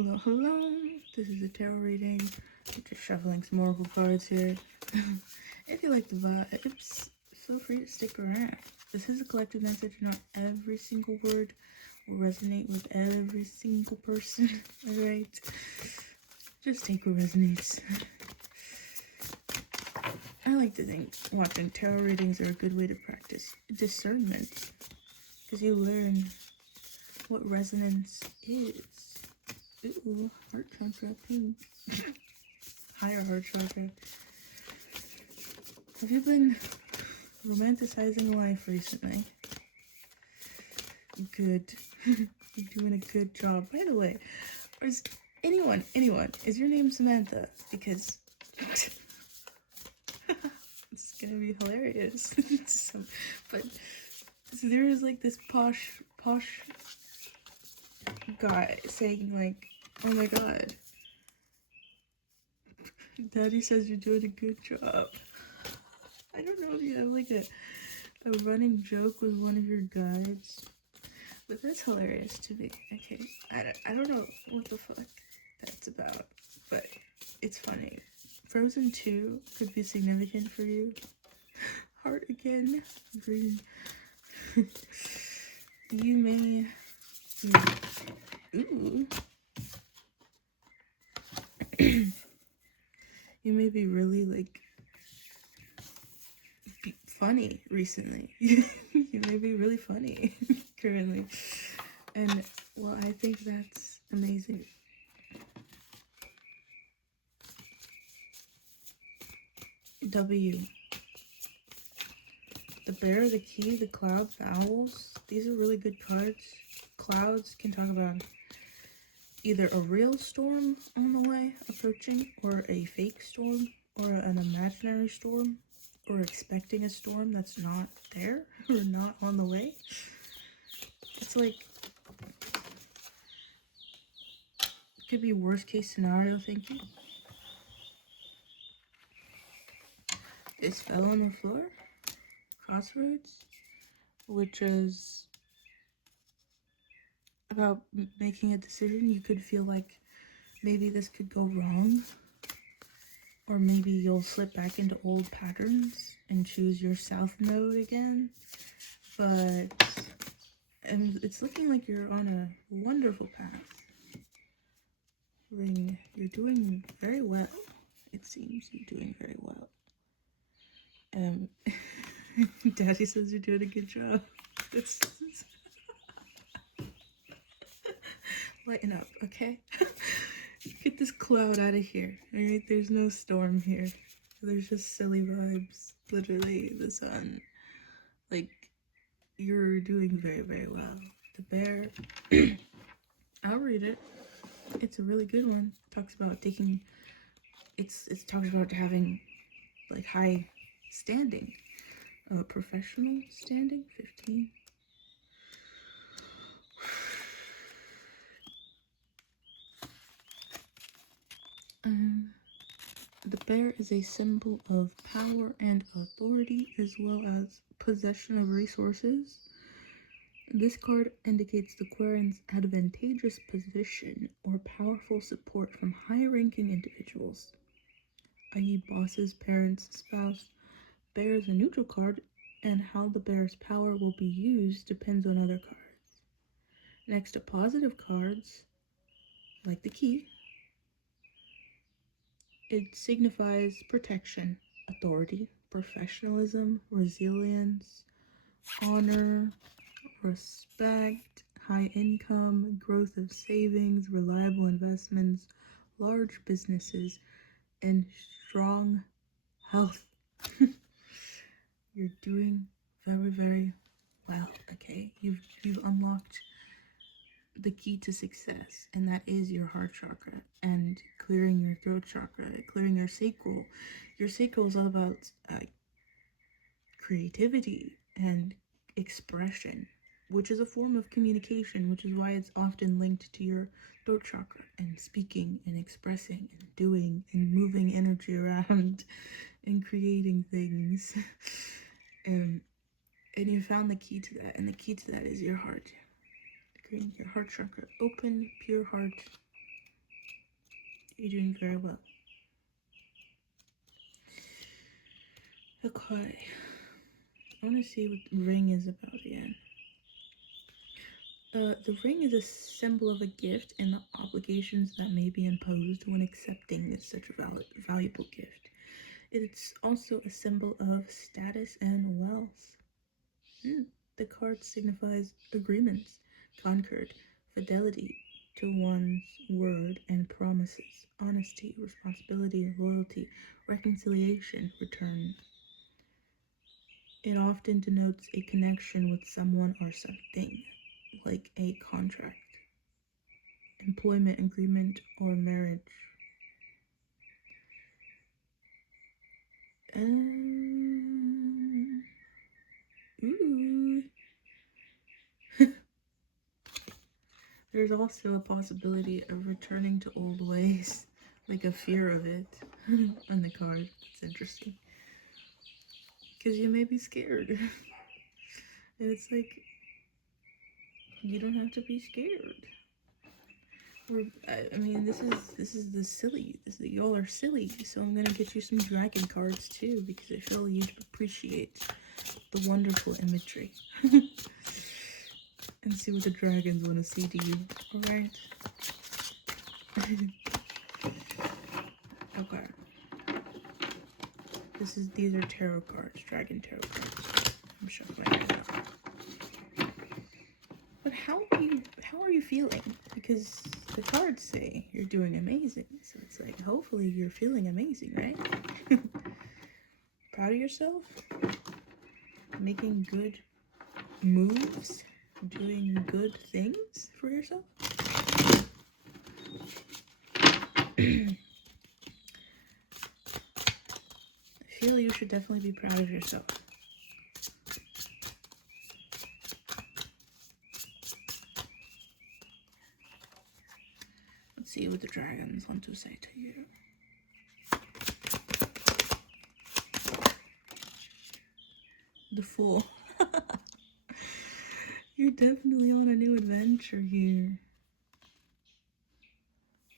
Hello, hello. This is a tarot reading. I'm just shuffling some oracle cards here. If you like the vibes, feel free to stick around. This is a collective message. Not every single word will resonate with every single person. Alright? Just take what resonates. I like to think watching tarot readings are a good way to practice discernment. Because you learn what resonance is. Ooh, heart chakra pink. Higher heart chakra. Have you been romanticizing life recently? Good. You're doing a good job. By the way, is anyone, is your name Samantha? Because it's gonna be hilarious. But there is like this posh guy saying like, oh my god, Daddy says you're doing a good job. I don't know if you have like a running joke with one of your guides, but that's hilarious to me. Okay, I don't know what the fuck that's about, but it's funny. Frozen 2 could be significant for you. Heart again, green. You may ooh. You may be really like funny recently. You may be really funny currently, and well, I think that's amazing. W. The bear, the key, the clouds, the owls. These are really good cards. Clouds can talk about either a real storm on the way approaching, or a fake storm, or an imaginary storm, or expecting a storm that's not there or not on the way. It's like, it could be worst case scenario thinking. This fell on the floor. Crossroads, which is about making a decision. You could feel like maybe this could go wrong, or maybe you'll slip back into old patterns and choose your south node again. But it's looking like you're on a wonderful path. Ring, you're doing very well. It seems you're doing very well. Daddy says you're doing a good job. Lighten up, okay? Get this cloud out of here, alright? There's no storm here. There's just silly vibes. Literally, the sun. Like, you're doing very, very well. The bear, I'll read it. It's a really good one. It talks about taking, it talks about having, like, high standing. Professional standing, 15. The bear is a symbol of power and authority, as well as possession of resources. This card indicates the Quarian's advantageous position or powerful support from high-ranking individuals, i.e. bosses, parents, spouse. Bear is a neutral card, and how the bear's power will be used depends on other cards. Next to positive cards, like the key, it signifies protection, authority, professionalism, resilience, honor, respect, high income, growth of savings, reliable investments, large businesses, and strong health. You're doing very, very well, okay? You've unlocked the key to success, and that is your heart chakra and clearing your throat chakra, clearing your sacral. Your sacral is all about creativity and expression, which is a form of communication, which is why it's often linked to your throat chakra and speaking and expressing and doing and moving energy around and creating things. And you found the key to that, and the key to that is your heart. Creating your heart chakra open, pure heart, You're doing very well. Okay. I want to see what the ring is about again. The ring is a symbol of a gift and the obligations that may be imposed when accepting such a valuable gift. It's also a symbol of status and wealth. The card signifies agreements, concord, fidelity to one's word and promises, honesty, responsibility, loyalty, reconciliation, return. It often denotes a connection with someone or something, like a contract, employment agreement, or marriage. Ooh. There's also a possibility of returning to old ways, like a fear of it on the card. It's interesting. Because you may be scared. And it's like, you don't have to be scared. Or, I mean, this is the silly. Y'all are silly. So I'm gonna get you some dragon cards too, because I feel you'd appreciate the wonderful imagery. And see what the dragons want to see to you. Alright? Okay. These are tarot cards, dragon tarot cards. I'm shuffling right now. But how are you feeling? Because the cards say you're doing amazing. So it's like, hopefully you're feeling amazing, right? Proud of yourself? Making good moves? Doing good things for yourself? I feel you should definitely be proud of yourself. Let's see what the dragons want to say to you. The Fool. You're definitely on a new adventure here.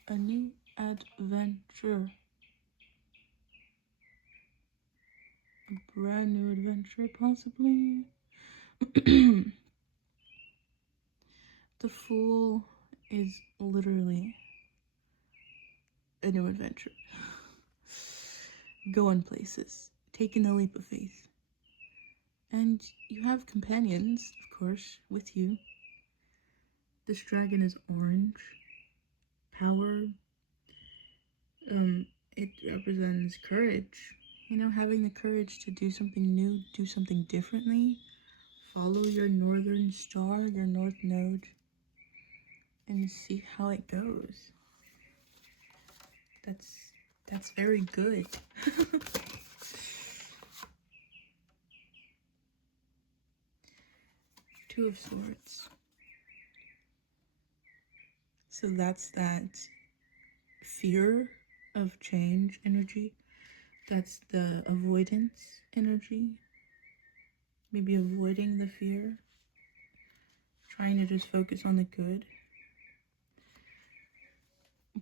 A new adventure. A brand new adventure, possibly. The Fool is literally a new adventure. Going places. Taking a leap of faith. And you have companions, of course, with you. This dragon is orange. Power. It represents courage. You know, having the courage to do something new, do something differently. Follow your northern star, your north node, and see how it goes. That's very good. Two of Swords. So that's that fear of change energy. That's the avoidance energy. Maybe avoiding the fear. Trying to just focus on the good.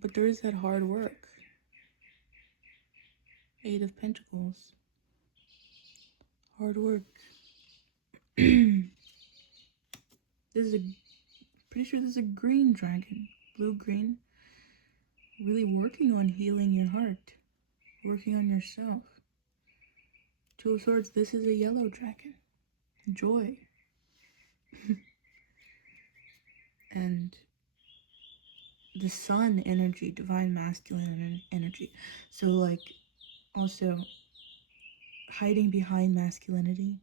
But there is that hard work. Eight of Pentacles. Hard work. Pretty sure this is a green dragon. Blue-green. Really working on healing your heart. Working on yourself. Two of Swords, this is a yellow dragon. Joy. And the sun energy, divine masculine energy. So like, also hiding behind masculinity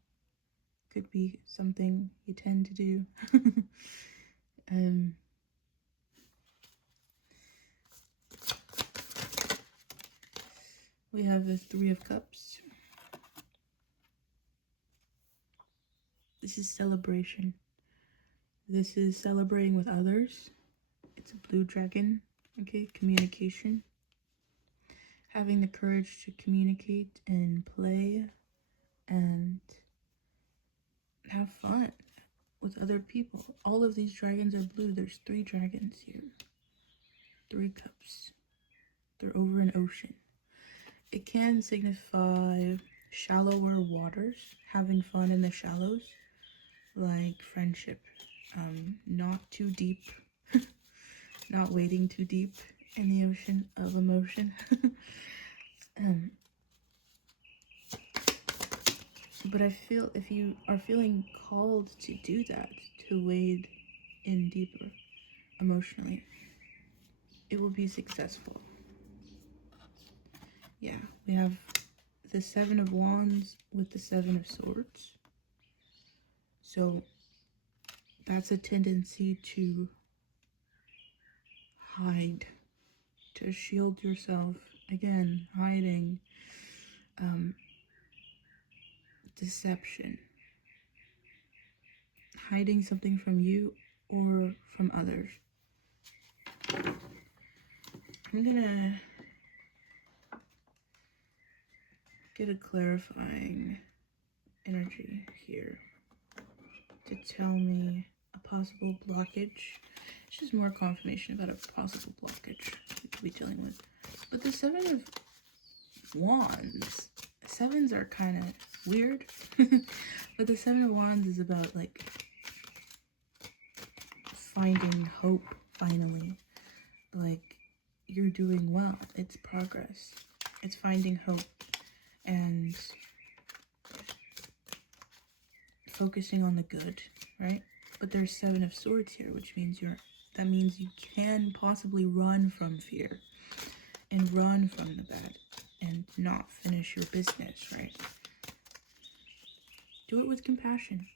could be something you tend to do. We have the Three of Cups. This is celebration. This is celebrating with others. It's a blue dragon. Okay, communication. Having the courage to communicate and play and have fun with other people. All of these dragons are blue. There's 3 dragons here. 3 cups. They're over an ocean. It can signify shallower waters, having fun in the shallows, like friendship. Not too deep, not wading too deep in the ocean of emotion. But I feel if you are feeling called to do that, to wade in deeper emotionally, it will be successful. Yeah, we have the Seven of Wands with the Seven of Swords. So that's a tendency to hide, to shield yourself. Again, hiding, deception, hiding something from you or from others. I'm gonna get a clarifying energy here to tell me a possible blockage. It's just more confirmation about a possible blockage we could be dealing with. But the Seven of Wands, sevens are kind of weird. But the Seven of Wands is about like finding hope finally. Like you're doing well. It's progress. It's finding hope and focusing on the good, right? But there's Seven of Swords here, which means that means you can possibly run from fear and run from the bad and not finish your business, right? Do it with compassion.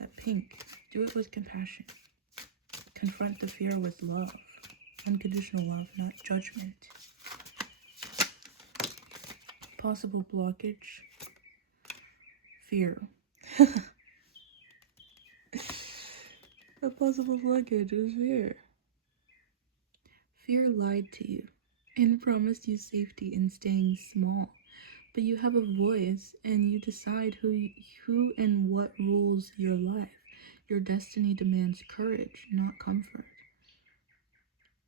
That pink, do it with compassion. Confront the fear with love. Unconditional love, not judgment. Possible blockage. Fear. A possible blockage is fear. Fear lied to you and promised you safety in staying small. But you have a voice and you decide who and what rules your life. Your destiny demands courage, not comfort.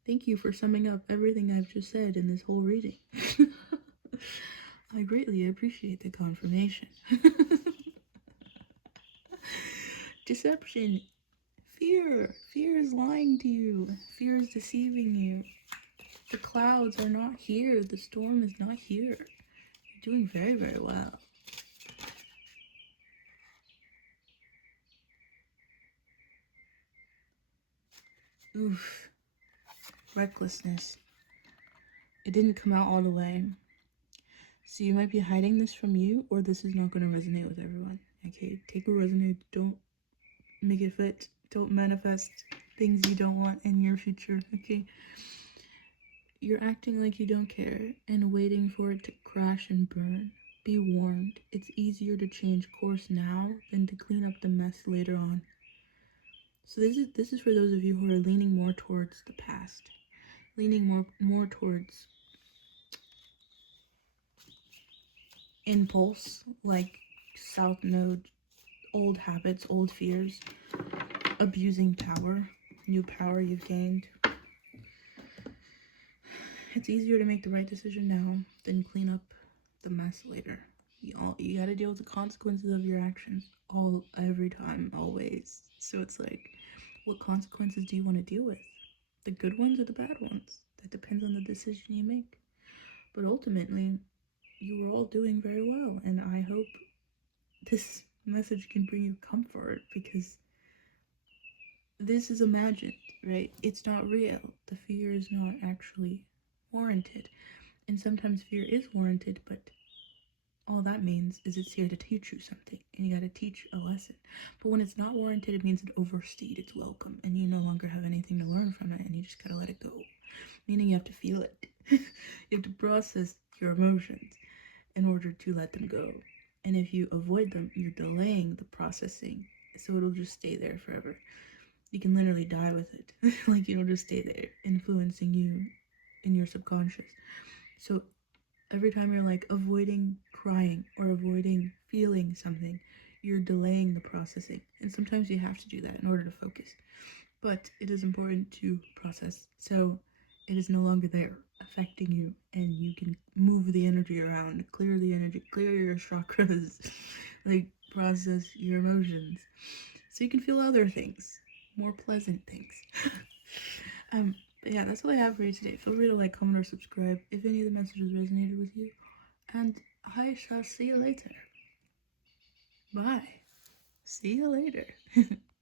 Thank you for summing up everything I've just said in this whole reading. I greatly appreciate the confirmation. Deception. Fear. Fear is lying to you. Fear is deceiving you. The clouds are not here. The storm is not here. You're doing very, very well. Oof. Recklessness. It didn't come out all the way. So you might be hiding this from you, or this is not going to resonate with everyone. Okay, take what resonates. Don't make it fit. Don't manifest things you don't want in your future. Okay. You're acting like you don't care and waiting for it to crash and burn. Be warned, it's easier to change course now than to clean up the mess later on. So this is for those of you who are leaning more towards the past, leaning more towards impulse, like South Node, old habits, old fears, abusing power, new power you've gained. It's easier to make the right decision now than clean up the mess later. You gotta deal with the consequences of your actions every time, always. So it's like, what consequences do you want to deal with? The good ones or the bad ones? That depends on the decision you make. But ultimately, you are all doing very well, and I hope this message can bring you comfort, because this is imagined, right? It's not real. The fear is not actually warranted. And sometimes fear is warranted, but all that means is it's here to teach you something, and you gotta teach a lesson. But when it's not warranted, it means it overstayed its welcome, and you no longer have anything to learn from it, and you just gotta let it go. Meaning you have to feel it. You have to process your emotions in order to let them go. And if you avoid them, you're delaying the processing, so it'll just stay there forever. You can literally die with it. Like, it'll just stay there, influencing you in your subconscious. So every time you're like avoiding crying or avoiding feeling something, you're delaying the processing. And sometimes you have to do that in order to focus. But it is important to process. So it is no longer there. affecting you, and you can move the energy around, clear the energy, clear your chakras, like process your emotions, so you can feel other things, more pleasant things. But yeah, that's all I have for you today. Feel free to like, comment, or subscribe if any of the messages resonated with you, and I shall see you later. Bye. See you later.